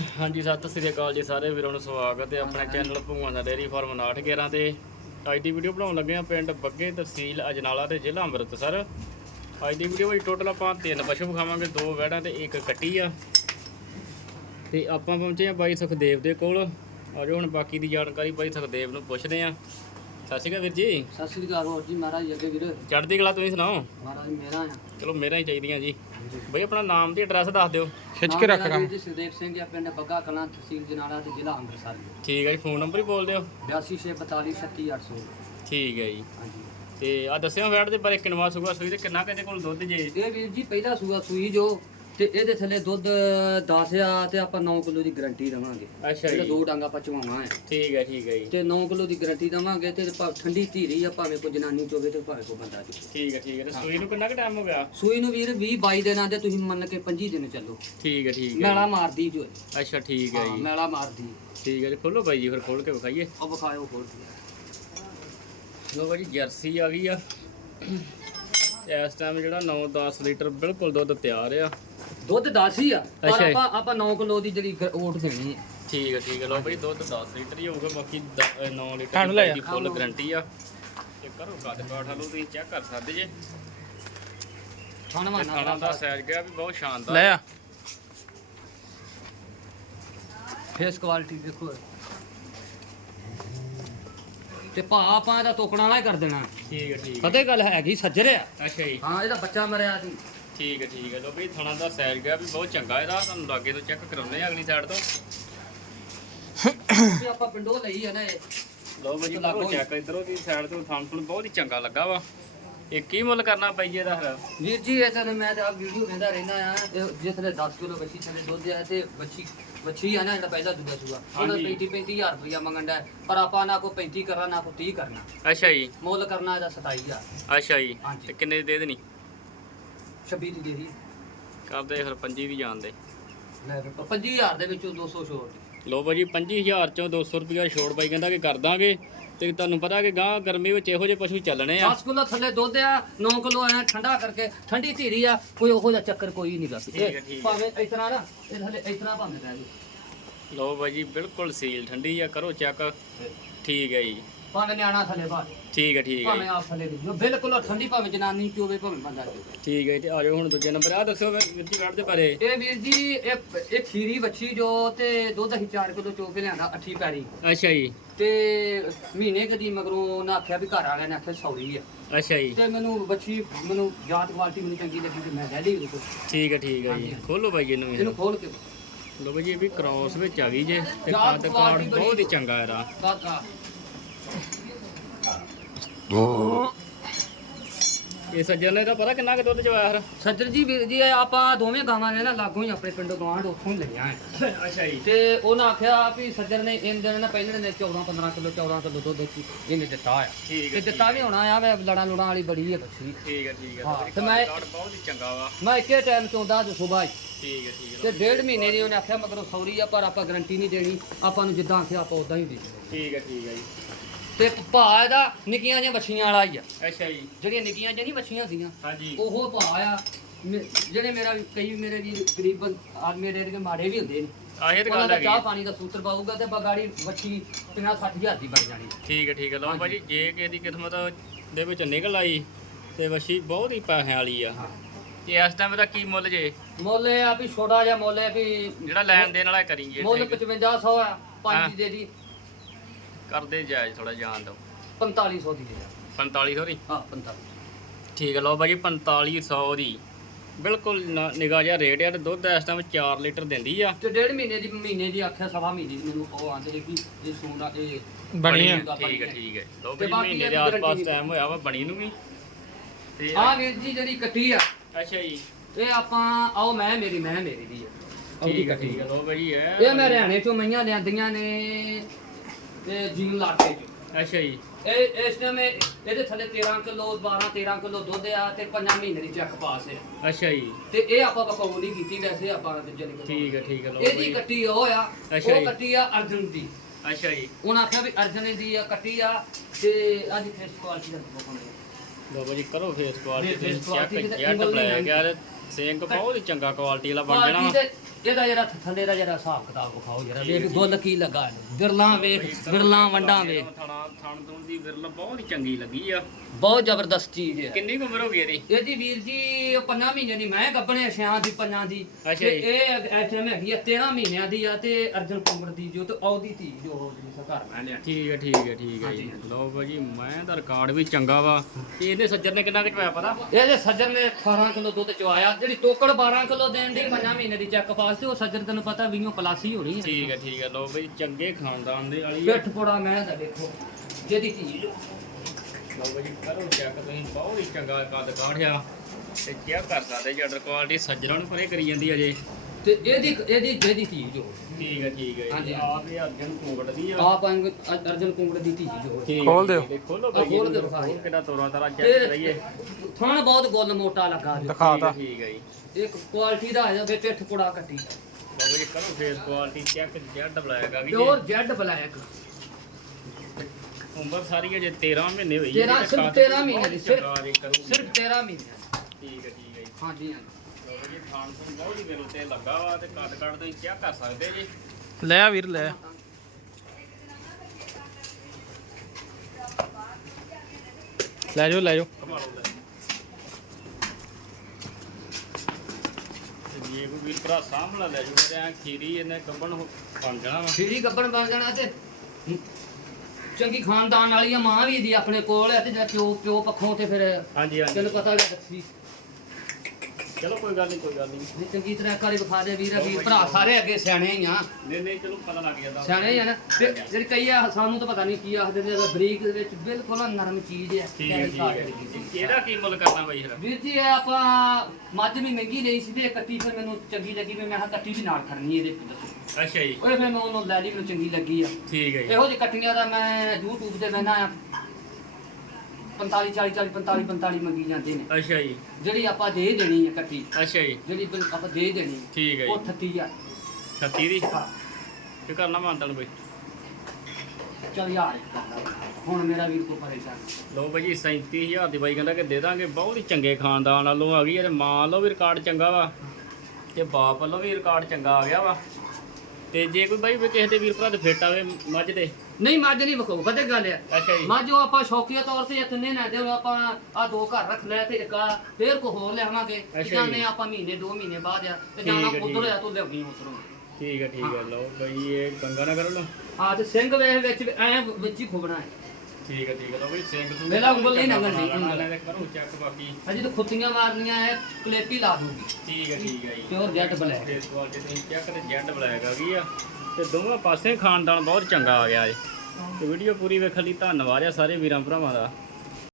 ਹਾਂਜੀ, ਸਤਿ ਸ੍ਰੀ ਅਕਾਲ ਜੀ ਸਾਰੇ ਵੀਰਾਂ ਨੂੰ ਸਵਾਗਤ ਹੈ ਆਪਣੇ ਚੈਨਲ ਭੂਆ ਦਾ ਡੇਰੀ ਫਾਰਮ 911 ਤੇ। ਅੱਜ ਦੀ ਵੀਡੀਓ ਬਣਾਉਣ ਲੱਗੇ ਆ ਪਿੰਡ ਬੱਗੇ ਤਹਿਸੀਲ ਅਜਨਾਲਾ ਤੇ ਜ਼ਿਲ੍ਹਾ ਅੰਮ੍ਰਿਤਸਰ। ਅੱਜ ਦੀ ਵੀਡੀਓ ਵਿੱਚ ਟੋਟਲ ਆਪਾਂ ਤਿੰਨ ਪਸ਼ੂ ਵਿਖਾਵਾਂਗੇ, ਦੋ ਵੈੜਾਂ ਤੇ ਇੱਕ ਕੱਟੀ ਆ। ਤੇ ਆਪਾਂ ਪਹੁੰਚੇ ਆ ਬਾਈ ਸੁਖਦੇਵ ਦੇ ਕੋਲ। ਆਜੋ ਹੁਣ ਬਾਕੀ ਦੀ ਜਾਣਕਾਰੀ ਬਾਈ ਸੁਖਦੇਵ ਨੂੰ ਪੁੱਛਦੇ ਆ ਸਤਿ ਸ਼੍ਰੀ ਅਕਾਲ ਵੀਰ ਜੀ। ਸਤਿ ਸ੍ਰੀ ਅਕਾਲ ਹੋਰ ਜੀ ਮਹਾਰਾਜ ਅੱਗੇ ਵੀਰ। ਚੜ੍ਹਦੀ ਕਲਾ ਤੁਸੀਂ ਸੁਣਾਓ? ਮਹਾਰਾਜ ਮੇਰਾ ਆ। ਚਲੋ ਮੇਰਾ ਹੀ ਚਾਹੀਦੀਆਂ ਜੀ। ਬਈ ਆਪਣਾ ਨਾਮ ਤੇ ਐਡਰੈਸ ਦੱਸ ਦਿਓ। ਖਿੱਚ ਕੇ ਰੱਖ ਜੀ ਸੁਦੇਵ ਸਿੰਘ ਆ ਪਿੰਡ ਬੱਗਾ ਕਲਾਂ ਤਹਿਸੀਲ ਜਨਾਲਾ ਤੇ ਜ਼ਿਲ੍ਹਾ ਅੰਮ੍ਰਿਤਸਰ ਠੀਕ ਹੈ ਜੀ ਫੋਨ ਨੰਬਰ ਹੀ ਬੋਲ ਦਿਓ। 8264436800 ਠੀਕ ਹੈ ਜੀ। ਹਾਂਜੀ। ਤੇ ਆ ਦੱਸਿਓ ਵੈਟ ਦੇ ਬਾਰੇ ਕਿੰਨਵਾ ਸੂਗਾ ਸੂਈ ਤੇ ਕਿੰਨਾ ਕਿਹਦੇ ਕੋਲ ਦੁੱਧ ਜੇ? ਇਹ ਵੀਰ ਜੀ ਪਹਿਲਾ ਸੂਆ ਸੂਈ ਜੋ। ਤੇ ਇਹਦੇ ਥੱਲੇ ਦੁੱਧ 10 ਆ ਤੇ ਆਪਾਂ 9 ਕਿਲੋ ਦੀ ਗਾਰੰਟੀ ਦਵਾਂਗੇ। ਅੱਛਾ ਜੀ। ਦੋ ਡਾਂਗਾ ਆਪਾਂ ਚਵਾਉਣਾ ਹੈ ਠੀਕ ਹੈ ਠੀਕ ਹੈ ਜੀ। ਤੇ 9 ਕਿਲੋ ਦੀ ਗਾਰੰਟੀ ਦਵਾਂਗੇ ਤੇ ਭਾ- ਠੰਡੀ ਧੀਰੀ ਆ ਭਾਵੇਂ ਕੋਈ ਜਨਾਨੀ ਚੋਵੇ ਤੇ ਭਾਵੇਂ ਕੋਈ ਬੰਦਾ ਚੋਵੇ। ਠੀਕ ਹੈ ਠੀਕ ਹੈ। ਤੇ ਸੂਈ ਨੂੰ ਕਿੰਨਾ ਕੁ ਟਾਈਮ ਹੋ ਗਿਆ? ਸੂਈ ਨੂੰ ਵੀਰ 20 22 ਦਿਨਾਂ ਦੇ ਤੁਸੀਂ ਮੰਨ ਕੇ 25 ਦਿਨ ਚੱਲੋ। ਠੀਕ ਹੈ ਠੀਕ ਹੈ। ਮੈਲਾ ਮਾਰਦੀ ਜੋ ਅੱਛਾ ਠੀਕ ਹੈ ਹਾਂ ਜੀ। ਮੈਲਾ ਮਾਰਦੀ। ਠੀਕ ਹੈ ਜੀ ਖੋਲੋ ਬਾਈ ਜੀ ਫਿਰ ਖੋਲ ਕੇ ਵਿਖਾਈਏ। ਉਹ ਵਿਖਾਇਓ ਹੋਰ। ਲੋ ਬਾਈ ਜੀ ਜਰਸੀ ਆ ਗਈ ਆ। ਇਸ ਟਾਈਮ ਜਿਹੜਾ 9-10 ਲੀਟਰ ਬਿਲਕੁਲ ਦੁੱਧ ਤਿਆਰ ਆ। ਦੁੱਧ 10 ਹੀ ਆ ਪਰ ਅੱਛਾ ਜੀ। ਆਪਾਂ ਆਪਾਂ 9 ਕਿਲੋ ਦੀ ਜਿਹੜੀ ਗ- ਓਟ ਦੇਣੀ ਹੈ ਠੀਕ ਹੈ ਠੀਕ ਹੈ ਲੋ ਬਾਈ ਦੁੱਧ 10 ਲੀਟਰ ਹੀ ਹੋਊਗਾ ਬਾਕੀ 9 ਲੀਟਰ ਤੁਹਾਨੂੰ ਲੈ ਦੀ ਫੁੱਲ। ਗਾਰੰਟੀ ਆ। ਤੇ ਕਰੋ ਗੱਦ ਕਾਠਾ ਲੋ ਤੁਸੀਂ ਚੈੱਕ ਕਰ ਸਕਦੇ ਜੇ। ਖਾਣਾ ਤੇ ਖਾਣਾ ਦਾ ਸਾਈਜ਼ ਗਿਆ ਵੀ ਬਹੁਤ ਸ਼ਾਨਦਾਰ। ਲੈ ਆ। ਫੇਸ ਕੁਆਲਿਟੀ ਦੇਖੋ। ਤੇ ਭਾ ਆਪਾਂ ਇਹਦਾ ਤੋਕਣਾ ਵਾਲਾ ਹੀ ਕਰ ਦੇਣਾ। ਠੀਕ ਹੈ ਠੀਕ ਹੈ ਪਤਾ ਗੱਲ ਹੈਗੀ? ਸੱਜਰ ਆ। ਅੱਛਾ ਜੀ। ਹਾਂ ਇਹਦਾ ਬੱਚਾ ਮਰਿਆ ਸੀ। ਠੀਕ ਹੈ ਠੀਕ ਹੈ। ਲੋ ਬਈ ਥਣਾ ਦਾ ਸਾਈਜ਼ ਗਿਆ ਵੀ ਬਹੁਤ ਚੰਗਾ ਇਹਦਾ। ਤੁਹਾਨੂੰ ਲਾਗੇ ਤੋਂ ਚੈੱਕ ਕਰਾਉਂਦੇ ਆ ਅਗਲੀ ਸਾਈਡ ਤੋਂ। ਵੀ ਆਪਾਂ ਪਿੰਡੋਂ ਲਈ ਆ ਨਾ ਇਹ। ਲੋ ਬਈ ਲਾਗੋ। ਚੈੱਕ ਇਧਰੋਂ ਦੀ ਸਾਈਡ ਤੋਂ ਥਣ ਥਣ ਬਹੁਤ ਹੀ ਚੰਗਾ ਲੱਗਾ ਵਾ। ਇਹ ਕੀ ਮੁੱਲ ਕਰਨਾ ਪਈ ਇਹਦਾ ਫਿਰ? ਵੀਰ ਜੀ ਇਹ ਤਾਂ ਮੈਂ ਤਾਂ ਆ ਵੀਡੀਓ ਵੇਂਦਾ ਰਹਿਣਾ ਆ। ਇਹ ਜਿਸ ਥਲੇ 10 ਕਿਲੋ ਬੱਚੀ ਥਲੇ ਦੁੱਧ ਆ ਤੇ ਬੱਚੀ ਬੱਚੀ ਆ ਨਾ ਜਿਹੜਾ ਪਹਿਲਾ ਦੂਜਾ ਸੂਆ। ਉਹਦਾ ਹਾਂਜੀ। 35 35000 ਰੁਪਇਆ ਮੰਗਣ ਦਾ ਪਰ ਆਪਾਂ ਨਾ ਕੋ 35 ਕਰਨਾ ਨਾ ਕੋ 30 ਕਰਨਾ। ਅੱਛਾ ਜੀ। ਮੁੱਲ ਕਰਨਾ ਇਹਦਾ 27000 ਅੱਛਾ ਜੀ। ਤੇ ਕਿੰਨੇ ਦੇ ਦੇਣੀ? 26 ਦੀ ਦੇ ਦੀ। ਕਰਦੇ ਫਿਰ ਪੰਜੀ ਵੀ ਜਾਣਦੇ। ਲੈ ਫਿਰ 25000 ਦੇ ਵਿੱਚੋਂ 200 ਛੋੜ ਦੀ ਲੋ ਭਾਜੀ 25000 ਚੋਂ 200 ਰੁਪਇਆ ਛੋੜ ਪਾਈ ਕਹਿੰਦਾ ਕਿ ਕਰ ਦਾਂਗੇ। ਤੇ ਤੁਹਾਨੂੰ ਪਤਾ ਕਿ ਗਾਂ ਗਰਮੀ ਵਿੱਚ ਇਹੋ ਜਿਹੇ ਪਸ਼ੂ ਚੱਲਣੇ ਆ। 10 ਕਿਲੋ ਥੱਲੇ ਦੁੱਧ ਆ 9 ਕਿਲੋ ਆ ਠੰਡਾ ਕਰਕੇ ਠੰਡੀ ਧੀਰੀ ਆ ਕੋਈ ਉਹੋ ਜਿਹਾ ਚੱਕਰ ਕੋਈ ਨਹੀਂ ਗਾ। ਭਾਵੇਂ ਇਸ ਤਰ੍ਹਾਂ ਨਾ ਇਹ ਥੱਲੇ ਇਸ ਤਰ੍ਹਾਂ ਭਾਵੇਂ ਰਹਿ ਜਾਊ ਲੋ ਭਾਜੀ ਬਿਲਕੁਲ ਸੀਲ ਠੰਡੀ ਆ ਕਰੋ ਚੈੱਕ ਠੀਕ ਹੈ ਜੀ। ਭਾਵੇਂ ਨਿਆਣਾ ਥੱਲੇ ਭਾਵੇਂ ਠੀਕ ਹੈ ਠੀਕ ਹੈ। ਭਾਵੇਂ ਜੀ ਆਪ ਥੱਲੇ ਦੀ ਬਿਲਕੁਲ ਠੰਡੀ ਭਾਵੇਂ ਜਨਾਨੀ ਚੋਵੇ ਭਾਵੇਂ ਬੰਦਾ ਚੋਵੇ ਠੀਕ ਹੈ ਜੀ, ਤੇ ਆ ਜਾਓ ਹੁਣ ਦੂਜੇ ਨੰਬਰ। ਆ ਦੱਸੋ ਫਿਰ ਵਿੱਤੀ ਵੈਟ ਦੇ ਬਾਰੇ ਇਹ ਵੀਰ ਜੀ ਇਹ ਇਹ ਖੀਰੀ ਵੱਛੀ ਜੋ ਤੇ ਦੁੱਧ ਅਸੀਂ 4 ਕਿਲੋ ਚੋ ਕੇ ਲਿਆਂਦਾ ਅੱਠੀ ਪੈਰੀ। ਅੱਛਾ ਜੀ। ਤੇ ਮਹੀਨੇ ਕਦੀ ਮਗਰੋਂ ਉਹਨਾਂ ਆਖਿਆ ਵੀ ਘਰ ਵਾਲਿਆਂ ਨੇ ਆਖਿਆ ਸੌਰੀ ਆ। ਅੱਛਾ ਜੀ। ਤੇ ਮੈਨੂੰ ਵੱਛੀ ਮੈਨੂੰ ਜਾਤ ਕੁਆਲਿਟੀ ਮੈਨੂੰ ਚੰਗੀ ਲੱਗੀ ਤੇ ਮੈਂ ਲੈ ਲਈ ਉਹਦੇ ਕੋਲ। ਠੀਕ ਹੈ ਠੀਕ ਹੈ ਜੀ। ਹਾਂਜੀ। ਖੋਲੋ ਭਾਈ ਇਹਨੂੰ ਇਹਨੂੰ ਖੋਲ ਕੇ। ਲੋ ਭਾਜੀ ਇਹ ਵੀ ਕ੍ਰਾਸ ਵਿੱਚ ਆ ਗਈ ਜੇ ਤੇ ਕਾਰਡ ਕੁਆਲਿਟੀ ਬੜੀ- ਬਹੁਤ ਹੀ ਚੰਗਾ ਇਹਦਾ। ਕਾਕਾ ਇਹ ਸੱਜਣ ਨੇ ਤਾਂ ਪਤਾ ਕਿੰਨਾ ਕੁ ਦੁੱਧ ਚਵਾਇਆ ਫਿਰ? ਸੱਜਰ ਜੀ ਵੀਰ ਜੀ ਇਹ ਆਪਾਂ ਦੋਵੇਂ ਗਾਵਾਂ ਨੇ ਨਾ ਲਾਗੋਂ ਹੀ ਆਪਣੇ ਪਿੰਡੋਂ ਗਵਾਂਢ ਉੱਥੋਂ ਹੀ ਲਈਆਂ ਹੈ ਅੱਛਾ ਜੀ। ਤੇ ਉਹਨਾਂ ਆਖਿਆ ਵੀ ਸੱਜਰ ਨੇ ਇਹਨਾਂ ਦਿਨ ਨਾ ਪਹਿਲੇ ਨੇ 14 15 ਕਿਲੋ 14 ਕਿਲੋ ਦੁੱਧ ਕੀ ਇਹਨੇ ਦਿੱਤਾ ਆ। ਠੀਕ ਤੇ ਹੈ ਦਿੱਤਾ ਵੀ ਹੋਣਾ ਆ ਵੇ ਲੜਾਂ ਲੁੜਾਂ ਵਾਲੀ ਬੜੀ ਹੈ ਬੱਚੀ। ਠੀਕ ਹੈ ਠੀਕ ਹੈ ਤੇ ਮੈਂ- ਬਹੁਤ ਹੀ ਚੰਗਾ ਵਾ। ਮੈਂ ਇੱਕੇ ਟਾਈਮ ਚੋਂਦਾ ਜੋ ਸੁਬਾਹ ਹੀ। ਠੀਕ ਹੈ ਠੀਕ ਤੇ ਹੈ ਡੇਢ ਮਹੀਨੇ ਦੀ ਉਹਨੇ ਆਖਿਆ ਮਗਰੋਂ ਸੌਰੀ ਆ ਪਰ ਆਪਾਂ ਗਾਰੰਟੀ ਨਹੀਂ ਦੇਣੀ। ਆਪਾਂ ਨੂੰ ਜਿੱਦਾਂ ਆਖਿਆ ਆਪਾਂ ਉਦਾਂ ਹੀ ਦੇ ਠੀਕ ਹੈ ਠੀਕ ਹੈ ਜੀ। ਤੇ ਭਾ ਇਹਦਾ ਨਿੱਕੀਆਂ ਜਿਹੀਆਂ ਬੱਚੀਆਂ ਵਾਲਾ ਹੀ ਆ। ਅੱਛਾ ਜੀ। ਜਿਹੜੀਆਂ ਨਿੱਕੀਆਂ ਜਿਹੀਆਂ ਨਹੀਂ ਬੱਚੀਆਂ ਹੁੰਦੀਆਂ ਹਾਂਜੀ। ਉਹ ਭਾ ਆ। ਮੇ- ਜਿਹੜੇ ਮੇਰਾ ਵੀ- ਕਈ ਮੇਰੇ ਵੀ ਗਰੀਬ ਆ ਮੇਰੇ ਵਰਗੇ ਮਾੜੇ ਵੀ ਹੁੰਦੇ ਨੇ। ਆਹ ਇਹ ਤਾਂ ਉਹਨਾਂ ਗੱਲ ਦਾ ਹੈਗੀ ਚਾਹ ਹੈ। ਪਾਣੀ ਦਾ ਸੂਤਰ ਪਾਊਗਾ ਤੇ ਬਗਾੜੀ ਬੱਚੀ 50 60000 ਦੀ ਬਣ ਜਾਣੀ। ਠੀਕ ਹੈ ਠੀਕ ਹੈ। ਲਓ ਭਾਜੀ ਜੇ ਕਿਸੇ ਦੀ ਕਿਸਮਤ ਦੇ ਵਿੱਚ ਨਿਕਲ ਆਈ ਤੇ ਵਸ਼ੀ ਬਹੁਤ ਹੀ ਪੈਸਿਆਂ ਵਾਲੀ ਆ। ਹਾਂ। ਤੇ ਇਸ ਟਾਈਮ ਇਹਦਾ ਕੀ ਮੁੱਲ ਜੇ? ਮੁੱਲ ਇਹ ਆ ਵੀ ਛੋਟਾ ਜਿਹਾ ਮੁੱਲ ਹੈ ਵੀ ਜਿਹੜਾ ਲੈਣ ਦੇਣ ਵਾਲਾ ਕਰੀਏ ਮੁੱਲ 5500 ਆ ਹਾਂ। ਪੰਜ ਦੀ ਦੇ ਦੀ। ਕਰਦੇ ਜਾਇਜ਼ ਥੋੜਾ ਜਾਣ ਦਿਓ। 4500 ਦੀ ਦੇ ਦੇ 4500 ਦੀ? ਹਾਂ 45 ਠੀਕ ਹੈ ਲਓ ਭਾਜੀ 4500 ਦੀ। ਬਿਲਕੁਲ ਨਿਗਾਹ ਜਿਹਾ ਰੇਟ ਆ ਤੇ ਦੁੱਧ ਇਸ ਟਾਈਮ 4 ਲੀਟਰ ਦਿੰਦੀ ਆ। ਤੇ ਡੇਢ ਮਹੀਨੇ ਦੀ ਮਹੀਨੇ ਦੀ ਆਖਿਆ ਸਵਾ ਮਹੀਨੇ ਦੀ ਮੈਨੂੰ ਉਹ ਆਂਦੇ ਨੇ ਵੀ ਇਹ ਸੋਨਾ ਇਹ ਬਣੀ ਆ। ਠੀਕ ਹੈ ਠੀਕ ਹੈ। ਲਓ ਤੇ ਭਾਜੀ ਮਹੀਨੇ ਦੇ ਆਸ-ਪਾਸ ਟਾਈਮ ਹੋਇਆ ਵਾ ਬਣੀ ਨੂੰ ਵੀ। ਤੇ ਆ ਵੀਰ ਜੀ ਜਿਹੜੀ ਕੱਟੀ ਆ। ਅੱਛਾ ਜੀ। ਇਹ ਆਪਾਂ ਆਓ ਮੈਂ ਮੇਰੀ ਮੈਂ ਮੇਰੀ ਦੀ ਆ। ਠੀਕ ਹੈ ਠੀਕ ਹੈ ਲਓ ਭਾਜੀ ਇਹ ਮੈਂ ਹਰਿਆਣੇ ਚੋਂ ਮਈਆਂ ਲਿਆਂਦੀਆਂ ਨੇ। ਤੇ ਜੀਨ ਲਾਟੇ ਚ ਅੱਛਾ ਜੀ। ਇਹ ਇਸ ਟਾਈਮ ਇਹ- ਇਹਦੇ ਥੱਲੇ 13 ਕਿਲੋ 12 13 ਕਿਲੋ ਦੁੱਧ ਆ ਤੇ 5 ਮਹੀਨੇ ਦੀ ਚੱਕ ਪਾਸ ਹੈ ਅੱਛਾ ਜੀ। ਤੇ ਇਹ ਆਪਾਂ ਬਕਾਉ ਨਹੀਂ ਕੀਤੀ ਵੈਸੇ ਆਪਾਂ ਦੂਜੇ ਨੇ ਠੀਕ ਹੈ ਠੀਕ ਹੈ ਲਓ ਇਹਦੀ ਭਾਜੀ ਕੱਟੀ ਉਹ ਆ ਅੱਛਾ ਉਹ ਜੀ। ਕੱਟੀ ਆ ਅਰਜਨ ਦੀ। ਅੱਛਾ ਜੀ। ਉਹਨਾਂ ਆਖਿਆ ਵੀ ਅਰਜਨ ਦੀ ਆ ਕੱਟੀ ਆ ਤੇ ਅੱਜ ਫੇਸ ਕੁਆਲਿਟੀ ਦਾ ਬਕਾਉਣਾ ਲਓ ਭਾਜੀ ਕਰੋ face quality face check quality ਤੇ ਜੈਟ ਉਂਗਲ ਨਹੀਂ ਬਲੈਕ ਲਾਈ। ਸਿੰਕ ਬਹੁਤ ਹੀ ਚੰਗਾ ਕੁਆਲਿਟੀ ਵਾਲਾ ਬਣ ਜਾਣਾ ਵਾ। ਤੇ ਇਹਦਾ ਜਿਹੜਾ ਥੱਲੇ ਦਾ ਜਿਹੜਾ ਹਿਸਾਬ ਕਿਤਾਬ ਵਿਖਾਓ ਜਰਾ ਵੇਖ ਦੁੱਲ ਕੀ ਲੱਗਾ ਇਹਨੂੰ। ਵਿਰਲਾਂ ਵੇਖ ਵਿਰਲਾਂ ਵੰਡਾਂ ਵੇਖ। ਥਣਾ ਥਣ ਥਣ ਦੀ ਵਿਰਲ ਬਹੁਤ ਹੀ ਚੰਗੀ ਲੱਗੀ ਆ। ਬਹੁਤ ਜ਼ਬਰਦਸਤ ਚੀਜ਼ ਹੈ ਕਿੰਨੀ ਕੁ ਉਮਰ ਹੋ ਗਈ ਇਹਦੀ? ਇਹਦੀ ਵੀਰ ਜੀ ਉਹ ਪੰਜਾਂ ਮਹੀਨਿਆਂ ਦੀ ਮੈਂ ਗੱਬਣੇ ਛਿਆਂ ਦੀ ਪੰਜਾਂ ਦੀ। ਅੱਛਾ ਤੇ। ਇਹ ਇਸ ਟਾਈਮ ਹੈਗੀ ਆ 13 ਮਹੀਨਿਆਂ ਦੀ ਆ ਤੇ ਅਰਜਨ ਕੁੰਗੜ ਦੀ ਜੋ ਤੇ ਉਹਦੀ ਧੀ ਜੋ ਹੋ ਜੀ ਘਰ ਮੈਂ ਲਿਆ ਠੀਕ ਹੈ ਠੀਕ ਹੈ ਠੀਕ ਹੈ ਜੀ। ਹਾਂਜੀ। ਲਓ ਭਾਜੀ ਮੈਂ ਦਾ ਰਿਕਾਰਡ ਵੀ ਚੰਗਾ ਵਾ। ਤੇ ਇਹਦੇ ਸੱਜਰ ਨੇ ਕਿੰਨਾ ਕੁ ਚਵਾਇਆ ਪਤਾ? ਇਹ ਜੇ ਸੱਜਣ ਨੇ 18 ਕਿਲੋ ਦੁੱਧ ਚਵਾਇਆ ਜਿਹੜੀ ਟੋਕੜ 12 ਕਿਲੋ ਦੇਣ ਦੀ ਪੰਜਾਂ ਮਹੀਨੇ ਦੀ ਚੈੱਕ ਪਾਸ ਤੇ ਉਹ ਸੱਜਣ ਤੈਨੂੰ ਪਤਾ 20 ਪਲੱਸ ਹੀ ਹੋਣੀ ਹੈ। ਠੀਕ ਹੈ ਠੀਕ ਹੈ ਲਓ ਭਾਜੀ ਚੰਗੇ ਖਾਨਦਾਨ ਦੇ ਵਾਲੀ ਪਿੱਠ ਪੋੜਾ ਮੈਂ ਦਾ ਦੇਖੋ ਜਿਹਦੀ ਧੀ ਜੋ ਲਓ ਭਾਜੀ ਕਰੋ ਚੈੱਕ ਤੁਸੀਂ ਬਹੁਤ ਹੀ ਚੰਗਾ ਕੱਦ ਕਾਢਿਆ ਤੇ ਚੈੱਕ ਕਰ ਸਕਦੇ ਜੀ ਆਰਡਰ ਕੁਆਲਿਟੀ ਸੱਜਰਾਂ ਨੂੰ ਪਰੇ ਕਰੀ ਜਾਂਦੀ ਅਜੇ ਤੇ ਇਹਦੀ ਇਹਦੀ ਜਿਹਦੀ ਧੀ ਜੋ। ਠੀਕ ਹੈ ਠੀਕ ਹੈ ਹਾਂਜੀ, ਜੀ ਆਪ ਇਹ ਅਰਜਨ ਕੋਗੜ ਦੀ ਆ। ਆਪ ਅੰਗ ਅਰਜਨ ਕੁੰਗੜ ਦੀ ਧੀ ਜੋ ਠੀਕ ਹੈ, ਖੋਲ ਦਿਓ। ਠੀਕ ਹੈ, ਖੋਲੋ ਆ, ਭਾਈ ਖੋਲ ਕੇ ਵਿਖਾ ਜੀ। ਕਿਹੜਾ ਤੋਰਾ ਤਾਰਾ ਚੈੱਕ ਤੇ ਕਰਾਈਏ ਥਣ ਬਹੁਤ ਗੁੱਲ ਮੋਟਾ ਲੱਗਾ ਜੋ। ਦਿਖਾ ਤਾ। ਠੀਕ ਹੈ ਜੀ ਇੱਕ ਕੁਆਲਿਟੀ ਦਾ ਆ ਜਾਵੇ ਪਿੱਠ ਪੋੜਾ ਕੱਟੀ ਲਓ ਭਾਜੀ ਕਰੋ face quality check jet black ਆ ਗਈ ਪਿਓਰ ਜੈਡ ਬਲੈਕ ਉਮਰ ਸਾਰੀ ਅਜੇ 13 ਮਹੀਨੇ ਹੋਈ ਤੇਰਾਂ- ਤੇ ਸਿਰਫ ਕੱਦ 13 ਮਹੀਨੇ ਦੀ, ਸਿਰਫ- ਜੇ ਕਰੂਗੀ। ਸਿਰਫ 13 ਮਹੀਨੇ। ਠੀਕ ਹੈ ਠੀਕ ਹੈ ਜੀ। ਹਾਂਜੀ ਹਾਂਜੀ। ਜੀ ਖਾਣ ਤੋਂ ਬਹੁਤ ਹੀ ਮੇਰੇ ਉੱਤੇ ਲੱਗਾ ਵਾ ਤੇ ਕੱਦ ਕੱਦ ਤੁਸੀਂ ਚੈੱਕ ਕਰ ਸਕਦੇ ਜੀ? ਲੈ ਆ ਵੀਰ ਲੈ। ਲੈ ਜਾਓ ਲੈ ਜਾਓ। ਕਮਾਲ ਹੁੰਦਾ ਤੇ ਜੇ ਕੋਈ ਵੀਰ ਭਰਾ ਸਾਹਮਣਾ ਲੈ ਜੂ ਮੇਰੇ ਆ ਖੀਰੀ ਇਹਨੇ ਬਣ ਜਾਣਾ ਵਾ। ਫੀਰੀ ਗੱਬਣ ਬਣ ਜਾਣਾ ਤੇ ਚੰਗੀ ਖਾਨਦਾਨ ਵਾਲੀ ਆ ਮਾਂ ਵੀ ਦੀ ਆਪਣੇ ਕੋਲ ਹੈ ਤੇ ਜਿਹੜਾ ਪਿਓ ਪਿਓ ਪੱਖੋਂ ਤੇ ਫਿਰ ਹਾਂਜੀ ਹਾਂਜੀ। ਤੈਨੂੰ ਪਤਾ ਲੱਗ ਸੀ ਚਲੋ ਕੋਈ ਗੱਲ ਨਹੀਂ ਕੋਈ ਗੱਲ ਨਹੀਂ। ਨਹੀਂ ਚੰਗੀ ਤਰ੍ਹਾਂ ਵਾਰੀ ਵਿਖਾ ਦੇ ਵੀਰ ਵੀਰ ਭਰਾ ਸਾਰੇ ਅੱਗੇ ਸਿਆਣੇ ਹੀ ਆ। ਨਹੀਂ ਨਹੀਂ ਚਲੋ ਪਤਾ ਲੱਗ ਜਾਂਦਾ। ਸਿਆਣੇ ਹੀ ਆ ਨਾ। ਤੇ ਜਿਹੜੀ ਕਈ ਆ ਸਾਨੂੰ ਤਾਂ ਪਤਾ ਨਹੀਂ ਕੀ ਆਖਦੇ ਨੇ ਬਰੀਕ ਦੇ ਵਿੱਚ ਬਿਲਕੁਲ ਨਰਮ ਚੀਜ਼ ਹੈ ਠੀਕ ਹੈ ਠੀਕ ਹੈ। ਇਹਦਾ ਕੀ ਮੁੱਲ ਕਰਨਾ ਬਾਈ ਫਿਰ? ਵੀਰ ਜੀ ਇਹ ਆਪਾਂ ਮੱਝ ਵੀ ਮਹਿੰਗੀ ਲਈ ਸੀ ਤੇ ਕੱਟੀ ਫਿਰ ਮੈਨੂੰ ਚੰਗੀ ਲੱਗੀ ਵੀ ਮੈਂ ਕਿਹਾ ਕੱਟੀ ਵੀ ਨਾਲ ਖੜਨੀ ਇਹਦੇ ਅੱਛਾ ਜੀ। ਓਏ ਫਿਰ ਮੈਂ ਉਹਨੂੰ ਲੈ ਲਈ ਮੈਨੂੰ ਚੰਗੀ ਲੱਗੀ ਆ। ਠੀਕ ਹੈ ਜੀ। ਇਹੋ ਜਿਹੀ ਕੱਟੀਆਂ ਦਾ ਮੈਂ YouTube ਤੇ ਵੇਖਣਾ ਆ 45 40 40 45 45 ਮੰਗੀ ਜਾਂਦੇ ਨੇ। ਅੱਛਾ ਜੀ। ਜਿਹੜੀ ਆਪਾਂ ਦੇ ਦੇਣੀ ਹੈ ਕੱਟੀ ਅੱਛਾ ਜੀ। ਜਿਹੜੀ ਬਿਲ- ਆਪਾਂ ਦੇ ਦੇਣੀ ਹੈ, ਠੀਕ ਹੈ ਉਹ ਜੀ 38000 36 ਦੀ? ਹਾਂ। ਤੇ ਕਰਨਾ ਮੰਨਦਣ ਬਈ। ਚਲ ਯਾਰ ਇੱਕ ਕਰਦਾ। ਹੁਣ ਮੇਰਾ ਵੀਰ ਕੋ ਪਰੇਸ਼ਾਨ ਲੋ ਭਾਜੀ 37000 ਦੀ ਬਾਈ ਕਹਿੰਦਾ ਕਿ ਦੇ ਦਾਂਗੇ ਬਹੁਤ ਹੀ ਚੰਗੇ ਖਾਨਦਾਨ ਵੱਲੋਂ ਆ ਗਈ ਹੈ ਤੇ ਮਾਂ ਵੱਲੋਂ ਵੀ ਰਿਕਾਰਡ ਚੰਗਾ ਵਾ। ਤੇ ਬਾਪ ਵੱਲੋਂ ਵੀ ਰਿਕਾਰਡ ਚੰਗਾ ਆ ਗਿਆ ਵਾ। ਤੇ ਜੇ ਕੋਈ ਬਾਈ ਵੀ ਕਿਸੇ ਦੇ ਵੀਰ ਭਰਾ ਦੇ ਫਿੱਟ ਆਵੇ ਮੱਝ ਤੇ ਨਹੀਂ ਮੱਝ ਨਹੀਂ ਵਿਖਾਓ ਪਤਾ ਗੱਲ ਅੱਛਾ ਜੀ। ਮੱਝ ਉਹ ਆਪਾਂ ਸ਼ੌਕੀਆ ਤੌਰ ਤੇ ਇਤਨੇ ਨਾ ਦੇ ਆਪਾਂ ਆ ਦੋ ਘਰ ਰੱਖ ਲਿਆ ਤੇ ਇੱਕ ਫੇਰ ਕੋ ਹੋਰ ਲਿਆਵਾਂਗੇ। ਜਾਨੇ ਆਪਾਂ ਮਹੀਨੇ ਦੋ ਮਹੀਨੇ ਬਾਅਦ ਆ ਤੇ ਜਾਣਾ ਉਧਰ। ਆ। ਤੂੰ ਲਿਆਉਣੀ ਉਧਰੋਂ। ਠੀਕ ਹੈ ਠੀਕ ਹੈ ਲਓ ਬਾਈ ਇਹ ਗੰਗਾ ਨਾ ਕਰੋ ਨਾ ਆ ਤੇ ਸਿੰਘ ਵੇਖ ਵਿੱਚ ਐ ਵਿੱਚ ਹੀ ਖੁਬਣਾ ਹੈ। ਠੀਕ ਹੈ ਠੀਕ ਹੈ ਲਓ ਬਾਈ ਸਿੰਘ ਤੋਂ ਮੇਰਾ ਉਂਗਲ ਨਹੀਂ ਲੰਘਣ ਦੀ, ਉਂਗਲ। ਲੈ ਕਰੋ ਚੈੱਕ ਬਾਕੀ। ਅਜੇ ਤਾਂ ਖੁੱਤੀਆਂ ਮਾਰਨੀਆਂ ਐ ਕਲੇਪੀ ਲਾ ਦੂਗੀ। ਠੀਕ ਹੈ ਠੀਕ ਹੈ ਜੀ। Pure jet black face quality ਤੁਸੀਂ ਚੈੱਕ ਤੇ ਜੈਡ ਬਲੈਕ ਆ ਗਈ ਆ ਤੇ ਦੋਵਾਂ ਪਾਸੇ ਖਾਨਦਾਨ ਬਹੁਤ ਚੰਗਾ ਆ ਗਿਆ ਜੀ ਤੇ ਵੀਡੀਓ ਪੂਰੀ ਵੇਖਣ ਲਈ ਧੰਨਵਾਦ ਆ ਸਾਰੇ ਵੀਰਾਂ ਭਰਾਵਾਂ ਦਾ।